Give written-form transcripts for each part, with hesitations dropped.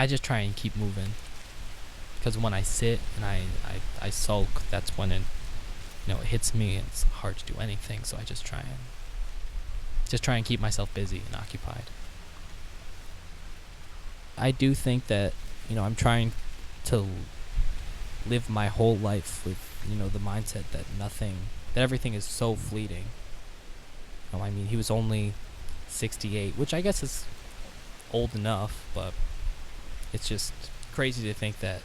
I just try and keep moving. Because when I sit and I sulk, that's when it hits me and it's hard to do anything. So I just try and keep myself busy and occupied. I do think that, I'm trying to live my whole life with, the mindset that everything is so fleeting. He was only 68, which I guess is old enough, but it's just crazy to think that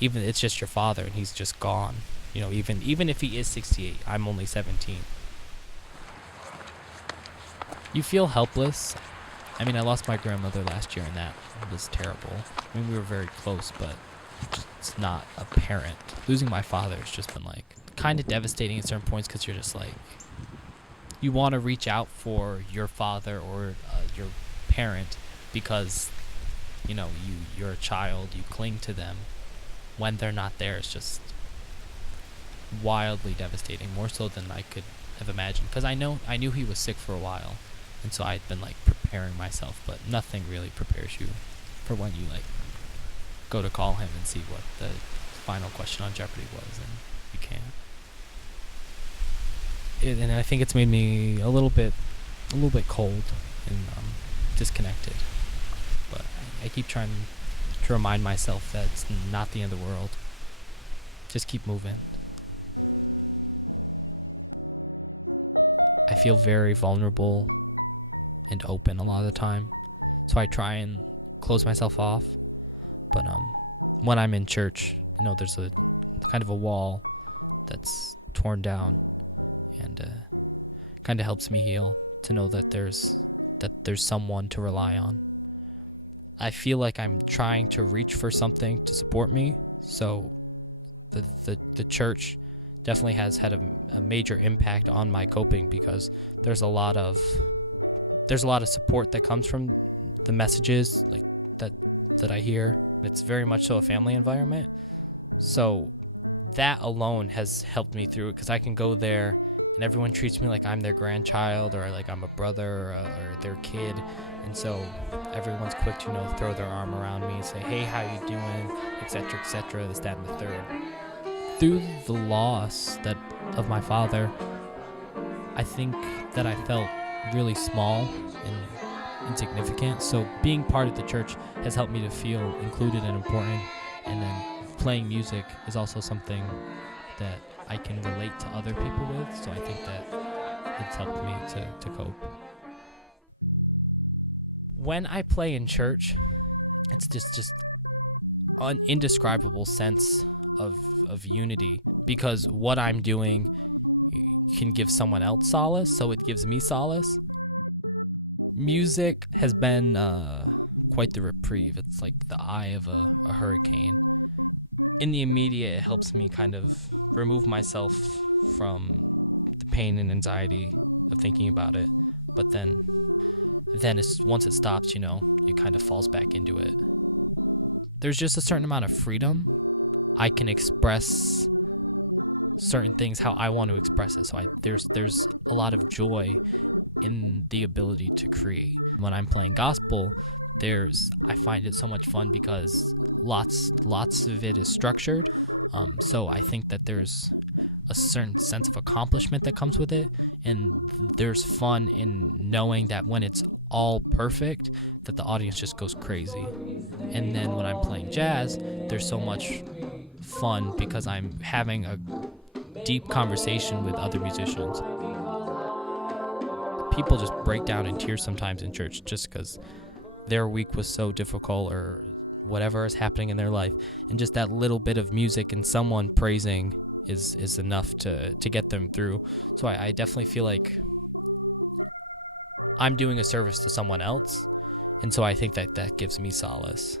even it's just your father and he's just gone. Even if he is 68, I'm only 17. You feel helpless. I lost my grandmother last year and that was terrible. We were very close, but it's not apparent. Losing my father has just been kind of devastating at certain points because you're just you want to reach out for your father or your parent because, you're a child, you cling to them. When they're not there, it's just wildly devastating, more so than I could have imagined. Because I knew he was sick for a while, and so I'd been preparing myself, but nothing really prepares you for when you go to call him and see what the final question on Jeopardy was, and you can't. And I think it's made me a little bit cold and disconnected. But I keep trying to remind myself that it's not the end of the world. Just keep moving. I feel very vulnerable and open a lot of the time, so I try and close myself off. But when I'm in church, there's a kind of a wall that's torn down, and kind of helps me heal to know that there's someone to rely on. I feel like I'm trying to reach for something to support me, so the church definitely has had a major impact on my coping, because there's a lot of support that comes from the messages that I hear. It's very much so a family environment, so that alone has helped me through it, because I can go there and everyone treats me like I'm their grandchild, or like I'm a brother or their kid, and so everyone's quick to throw their arm around me and say, hey, how you doing, etc., this, that, and the third. Through the loss of my father, I think that I felt really small and insignificant, so being part of the church has helped me to feel included and important, and then playing music is also something that I can relate to other people with, so I think that it's helped me to cope. When I play in church, it's just an indescribable sense of unity, because what I'm doing can give someone else solace, so it gives me solace. Music has been quite the reprieve. It's like the eye of a hurricane. In the immediate, it helps me kind of remove myself from the pain and anxiety of thinking about it. But then once it stops, it kind of falls back into it. There's just a certain amount of freedom. I can express certain things how I want to express it. So there's a lot of joy in the ability to create. When I'm playing gospel, I find it so much fun because lots of it is structured. So I think that there's a certain sense of accomplishment that comes with it, and there's fun in knowing that when it's all perfect, that the audience just goes crazy. And then when I'm playing jazz, there's so much fun because I'm having a deep conversation with other musicians. People just break down in tears sometimes in church just because their week was so difficult or whatever is happening in their life, and just that little bit of music and someone praising is enough to get them through. So I definitely feel like I'm doing a service to someone else, and so I think that gives me solace.